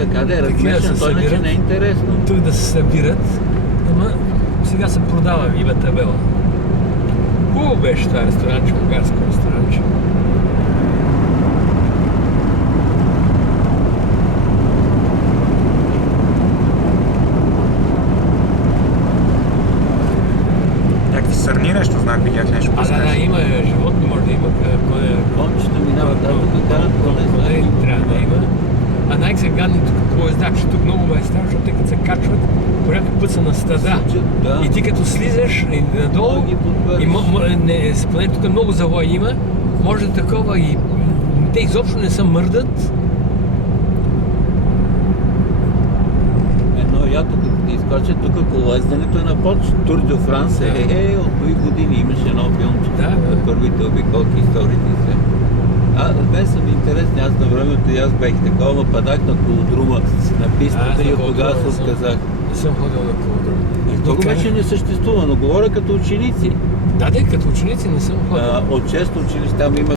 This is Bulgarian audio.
Така да е размешен, той иначе не е интересно. Тук да се събират, ама сега се продава, има табела. Хубаво беше това ресторанче, унгарско ресторанче. Някакви сърни нещо знак, видях нещо. Да, има животни, може да има Кончета минават там, тук карат коне. Трябва да има. А най-се гадни тук поезда, че тук много е страшно, защото те като се качват, по някакъв път са на стада. Да. И ти като слизаш надолу, и поне тук много завой има, може да такова и те изобщо не се мърдат. Едно ято, като ти изкочи тук колоезденето е на почта. Тур де Франс от кои години имаше едно филмче. Да. Първите обиколки, историите и все. Мен са ми интересни, аз на времето и аз бех такова, падах на колодрума на пистата и от тогава се отказах. Не съм ходил на колодрума. Тук вече не съществува, но говоря като ученици. Да, като ученици не съм ходил. От 6 училища там има